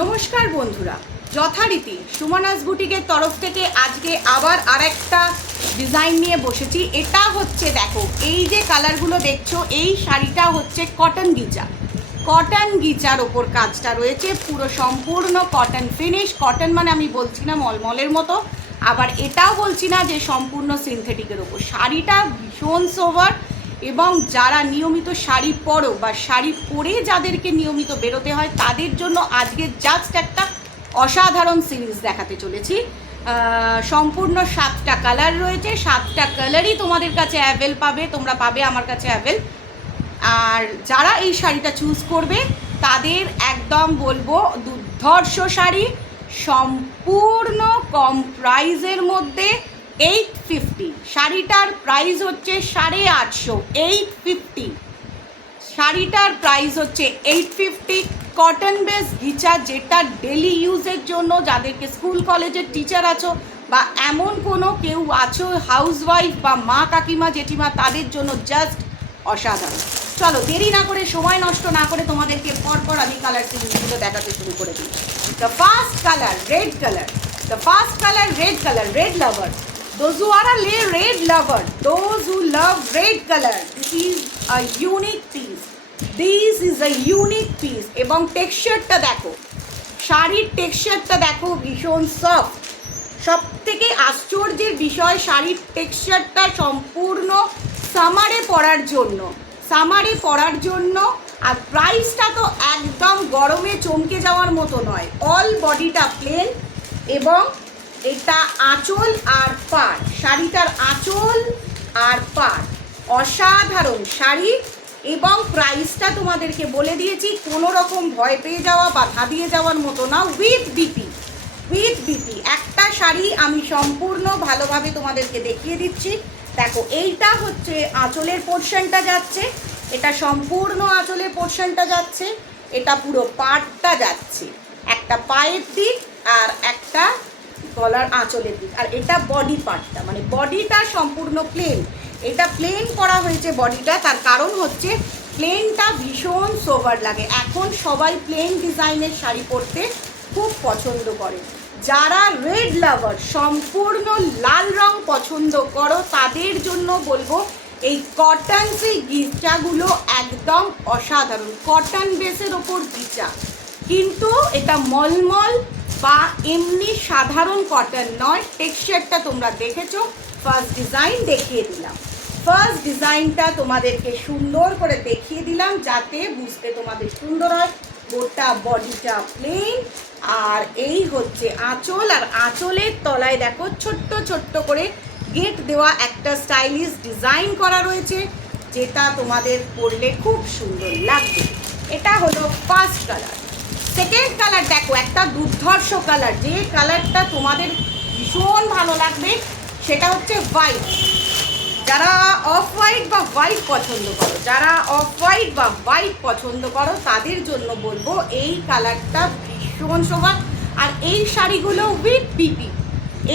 নমস্কার বন্ধুরা, যথারীতি সুমনাস বুটিকের তরফ থেকে আজকে আবার আরেকটা ডিজাইন নিয়ে বসেছি। এটা হচ্ছে, দেখো এই যে কালারগুলো দেখছো, এই শাড়িটা হচ্ছে কটন গিচার ওপর কাজটা রয়েছে, পুরো সম্পূর্ণ কটন ফিনিশ। কটন মানে আমি বলছি না মলমলের মতো, আবার এটাও বলছি না যে সম্পূর্ণ সিনথেটিকের ওপর। শাড়িটা ভীষণ সোভার, এবং যারা নিয়মিত শাড়ি পরো বা শাড়ি পরে যাদেরকে নিয়মিত বেরোতে হয় তাদের জন্য আজকে জাস্ট একটা অসাধারণ সিরিজ দেখাতে চলেছি। সম্পূর্ণ 7টা কালার রয়েছে, 7টা কালারই তোমাদের কাছে তোমরা পাবে আমার কাছে অ্যাভেল। আর যারা এই শাড়িটা চুজ করবে তাদের একদম বলবো দুর্ধর্ষ শাড়ি, সম্পূর্ণ কম প্রাইজের মধ্যে। 850 শাড়িটার প্রাইস হচ্ছে 850, 850 শাড়িটার প্রাইস হচ্ছে 850। কটন বেস ঘিচা, যেটা ডেলি ইউজের জন্য, যাদেরকে স্কুল কলেজের টিচার আছো বা এমন কোনো কেউ আছো হাউসওয়াইফ বা মা কাকিমা জেঠিমা, তাদের জন্য জাস্ট অসাধারণ। চলো দেরি না করে, সময় নষ্ট না করে তোমাদেরকে পরপর আমি কালার সিরিজগুলো দেখাতে শুরু করে দিই। The first colour red colour, red lover, those who are a red lover, those who love red color, this is a unique piece এবং টেক্সচারটা দেখো, শাড়ির টেক্সচারটা দেখো, ভীষণ সফট। সব থেকে আশ্চর্যের বিষয়, শাড়ির টেক্সচারটা সম্পূর্ণ সামারে পরার জন্য। আর প্রাইসটা তো একদম গরমে চমকে যাওয়ার মতো নয়। অল বডিটা প্লেন, এবং এটা আঁচল আর পাড়, শাড়িটার আঁচল আর পাড় অসাধারণ শাড়ি। এবং প্রাইসটা তোমাদেরকে বলে দিয়েছি, কোনো রকম ভয় পেয়ে যাওয়া বা ধাঁধিয়ে যাওয়ার মতো না। উইথ বিপি একটা শাড়ি আমি সম্পূর্ণ ভালোভাবে তোমাদেরকে দেখিয়ে দিচ্ছি। দেখো, এইটা হচ্ছে আঁচলের পোর্শনটা যাচ্ছে, এটা সম্পূর্ণ আঁচলের পোর্শনটা যাচ্ছে, এটা পুরো পাড়টা যাচ্ছে, একটা পায়ের দিক আর একটা গলার আঁচলের দিক। আর এটা বডি পার্টটা, মানে বডিটা সম্পূর্ণ প্লেন। এটা প্লেন করা হয়েছে বডিটা, তার কারণ হচ্ছে প্লেনটা ভীষণ সোভার লাগে। এখন সবাই প্লেন ডিজাইনের শাড়ি পরতে খুব পছন্দ করে। যারা রেড লাভার, সম্পূর্ণ লাল রং পছন্দ করো, তাদের জন্য বলবো এই কটন সেই গিচাগুলো একদম অসাধারণ। কটন বেসের ওপর গিচা, কিন্তু এটা মলমল বা এমনি সাধারণ কটন নয়। টেক্সচারটা তোমরা দেখেছো, ফার্স্ট ডিজাইন দেখিয়ে দিলাম। ফার্স্ট ডিজাইনটা তোমাদেরকে সুন্দর করে দেখিয়ে দিলাম যাতে বুঝতে তোমাদের সুন্দর হয়। গোটা বডিটা প্লেন, আর এই হচ্ছে আঁচল। আর আঁচলের তলায় দেখো ছোট্ট ছোট্ট করে গেট দেওয়া একটা স্টাইলিশ ডিজাইন করা রয়েছে, যেটা তোমাদের পরলে খুব সুন্দর লাগবে। এটা হলো ফার্স্ট কালার। সেকেন্ড কালার দেখো, একটা দুর্ধর্ষ কালার, যে কালারটা তোমাদের ভীষণ ভালো লাগবে, সেটা হচ্ছে হোয়াইট। যারা অফ হোয়াইট বা হোয়াইট পছন্দ করো তাদের জন্য বলবো এই কালারটা ভীষণ শোভা। আর এই শাড়িগুলো উইথ বিপি,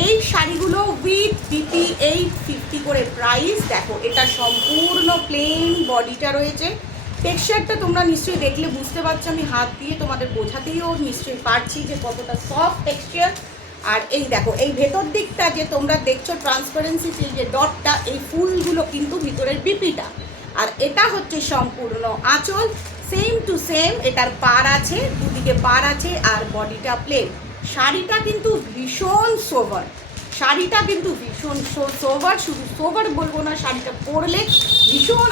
850 করে প্রাইস। দেখো, এটা সম্পূর্ণ প্লেন বডিটা রয়েছে। টেক্সচারটা তোমরা নিশ্চয়ই দেখলে বুঝতে পারছো, আমি হাত দিয়ে তোমাদের বোঝাতেও নিশ্চয়ই পারছি যে কতটা সফট টেক্সচার। আর এই দেখো, এই ভেতর দিকটা যে তোমরা দেখছো ট্রান্সপারেন্সি যে ডটটা, এই ফুলগুলো কিন্তু ভিতরের বিপিটা। আর এটা হচ্ছে সম্পূর্ণ আঁচল, সেম টু সেম। এটার পাড় আছে, দুদিকে পাড় আছে, আর বডিটা প্লেন। শাড়িটা কিন্তু ভীষণ সোভার, শুধু সোভার বলবো না, শাড়িটা পরলে ভীষণ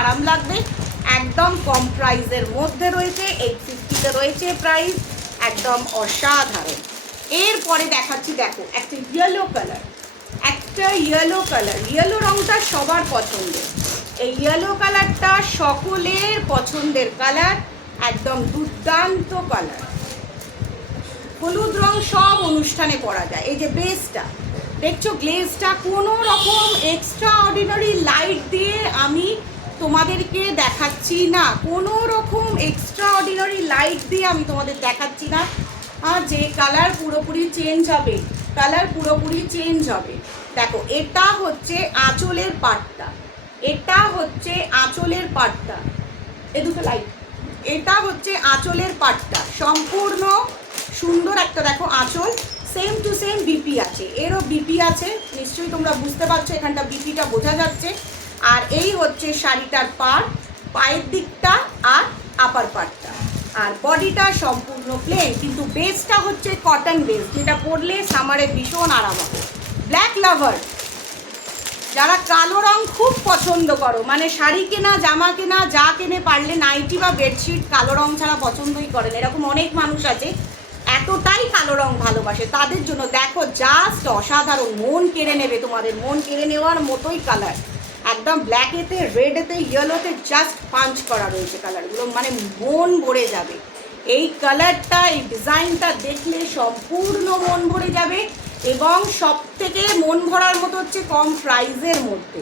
আরাম লাগবে। একদম কম প্রাইসের মধ্যে রয়েছে, 850-তে রয়েছে প্রাইস, একদম অসাধারণ। এরপরে দেখাচ্ছি, দেখো একটা ইয়েলো রংটা সবার পছন্দের। এই ইয়েলো কালারটা সকলের পছন্দের কালার, একদম দুর্দান্ত কালার। হলুদ রং সব অনুষ্ঠানে পরা যায়। এই যে বেসটা দেখছো, গ্লেজটা কোনো রকম এক্সট্রা অর্ডিনারি লাইট দিয়ে আমি তোমাদেরকে দেখাচ্ছি না, আমি তোমাদের দেখাচ্ছি না। আর যে কালার পুরোপুরি চেঞ্জ হবে, দেখো এটা হচ্ছে আঁচলের পাটটা, এ দুটো লাইট এটা হচ্ছে আঁচলের পাটটা, সম্পূর্ণ সুন্দর একটা দেখো আঁচল, সেম টু সেম বিপি আছে, এরও বিপি আছে, নিশ্চয়ই তোমরা বুঝতে পারছো এখানটা বিপিটা বোঝা যাচ্ছে। আর এই হচ্ছে শাড়িটার পাড়, পায়ের দিকটা আর আপার পার্টটা। আর বডিটা সম্পূর্ণ প্লেন, কিন্তু বেসটা হচ্ছে কটন বেস, যেটা পরলে সামারে ভীষণ আরাম হবে। ব্ল্যাক লাভার যারা কালো রং খুব পছন্দ করো, মানে শাড়ি কেনা, জামা কেনা, যা কেনে পারলে নাইটি বা বেডশিট কালো রং ছাড়া পছন্দই করেন, এরকম অনেক মানুষ আছে এতটাই কালো রং ভালোবাসে, তাদের জন্য দেখো জাস্ট অসাধারণ, মন কেড়ে নেবে, তোমাদের মন কেড়ে নেওয়ার মতোই কালার, একদম ব্ল্যাকেতে, রেডেতে, ইয়েলোতে জাস্ট পাঞ্চ করা রয়েছে কালারগুলো, মানে মন ভরে যাবে। এই কালারটা, এই ডিজাইনটা দেখলে সম্পূর্ণ মন ভরে যাবে। এবং সব থেকে মন ভরার মতো হচ্ছে কম প্রাইজের মধ্যে,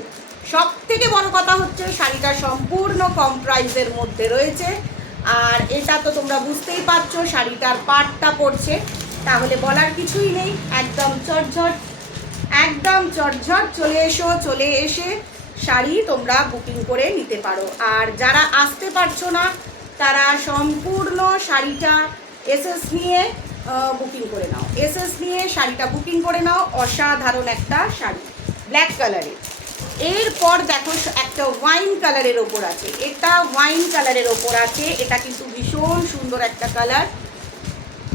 সব থেকে বড় কথা হচ্ছে শাড়িটা সম্পূর্ণ কম প্রাইজের মধ্যে রয়েছে। আর এটা তো তোমরা বুঝতেই পারছো শাড়িটার পাটটা পড়ছে, তাহলে বলার কিছুই নেই, একদম চটঝট, একদম চটঝট। চলে এসে শাড়ি তোমরা বুকিং করে নিতে পারো। আর যারা আসতে পারছো না তারা সম্পূর্ণ শাড়িটা এসএস নিয়ে বুকিং করে নাও, এসএস নিয়ে শাড়িটা বুকিং করে নাও। অসাধারণ একটা শাড়ি ব্ল্যাক কালারের। এরপর দেখো একটা ওয়াইন কালারের ওপর আছে, এটা ওয়াইন কালারের ওপর আছে, এটা কিন্তু ভীষণ সুন্দর একটা কালার।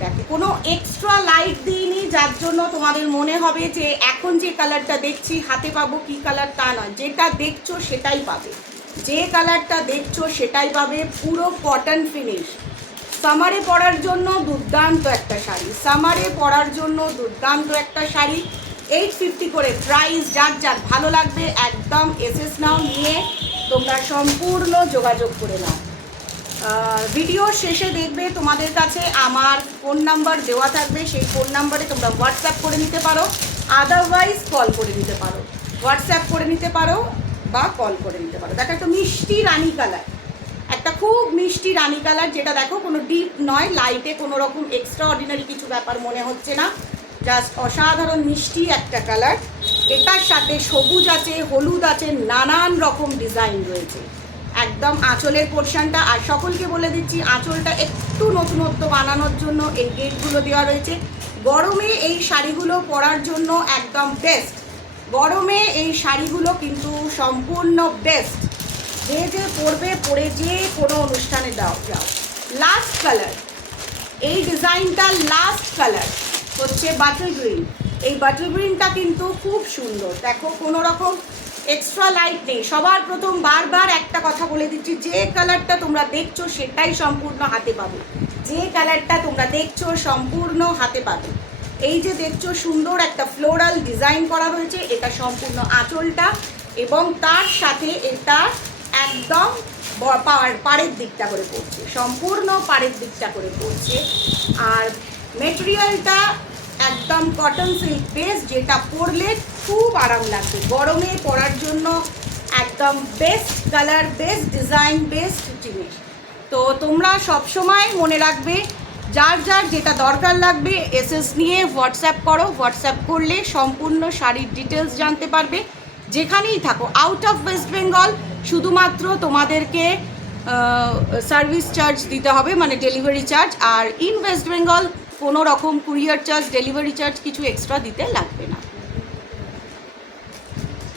দেখো কোনো এক্সট্রা লাইট দিইনি, যার জন্য তোমাদের মনে হবে যে এখন যে কালারটা দেখছি হাতে পাবো কি কালার, তা নয়, যেটা দেখছো সেটাই পাবে, যে কালারটা দেখছো সেটাই পাবে। পুরো কটন ফিনিশ, সামারে পরার জন্য দুর্দান্ত একটা শাড়ি, সামারে পরার জন্য দুর্দান্ত একটা শাড়ি। 850 করে প্রাইস, যার যার ভালো লাগবে একদম এসএস নাও, নিয়ে তোমরা সম্পূর্ণ যোগাযোগ করে নাও। ভিডিওর শেষে দেখবে তোমাদের কাছে আমার ফোন নাম্বার দেওয়া থাকবে, সেই ফোন নাম্বারে তোমরা হোয়াটসঅ্যাপ করে নিতে পারো, আদারওয়াইজ কল করে নিতে পারো, হোয়াটসঅ্যাপ করে নিতে পারো বা কল করে নিতে পারো। দেখো একটা মিষ্টি রানী কালার, একটা খুব মিষ্টি রানী কালার, যেটা দেখো কোনো ডিপ নয়, লাইটে কোনো রকম এক্সট্রা অর্ডিনারি কিছু ব্যাপার মনে হচ্ছে না, জাস্ট অসাধারণ মিষ্টি একটা কালার। এটার সাথে সবুজ আছে, হলুদ আছে, নানান রকম ডিজাইন রয়েছে একদম আঁচলের পোর্শনটা। আর সকলকে বলে দিচ্ছি আঁচলটা একটু নতুনত্ব বানানোর জন্য এই গেটগুলো দেওয়া রয়েছে। গরমে এই শাড়িগুলো পরার জন্য একদম বেস্ট, গরমে এই শাড়িগুলো কিন্তু সম্পূর্ণ বেস্ট, যে যে পরবে, পরে যে কোনো অনুষ্ঠানে যাও। লাস্ট কালার, এই ডিজাইনটার লাস্ট কালার হচ্ছে বাটার গ্রিন। এই বাটার গ্রিনটা কিন্তু খুব সুন্দর, দেখো কোনো রকম এক্সট্রা লাইট নেই। সবার প্রথম বারবার একটা কথা বলে দিচ্ছি, যে কালারটা তোমরা দেখছো সেটাই সম্পূর্ণ হাতে পাবে, যে কালারটা তোমরা দেখছো সম্পূর্ণ হাতে পাবে। এই যে দেখছো সুন্দর একটা ফ্লোরাল ডিজাইন করা রয়েছে, এটা সম্পূর্ণ আঁচলটা, এবং তার সাথে এটা একদম পাড়ের দিকটা করে পড়ছে, সম্পূর্ণ পাড়ের দিকটা করে পড়ছে। আর মেটেরিয়ালটা একদম কটন সিল্ক বেস, যেটা পরলে খুব আরাম লাগবে, গরমে পরার জন্য একদম best colour, best design, best জিনিস। তো তোমরা সবসময় মনে রাখবে, যার যার যেটা দরকার লাগবে এসএস নিয়ে হোয়াটসঅ্যাপ করো, হোয়াটসঅ্যাপ করলে সম্পূর্ণ শাড়ির ডিটেলস জানতে পারবে, যেখানেই থাকো। আউট অফ ওয়েস্ট বেঙ্গল শুধুমাত্র তোমাদেরকে সার্ভিস চার্জ দিতে হবে, মানে ডেলিভারি চার্জ, আর ইন ওয়েস্ট বেঙ্গল কোনো রকম কুরিয়ার চার্জ, ডেলিভারি চার্জ কিছু এক্সট্রা দিতে লাগবে না।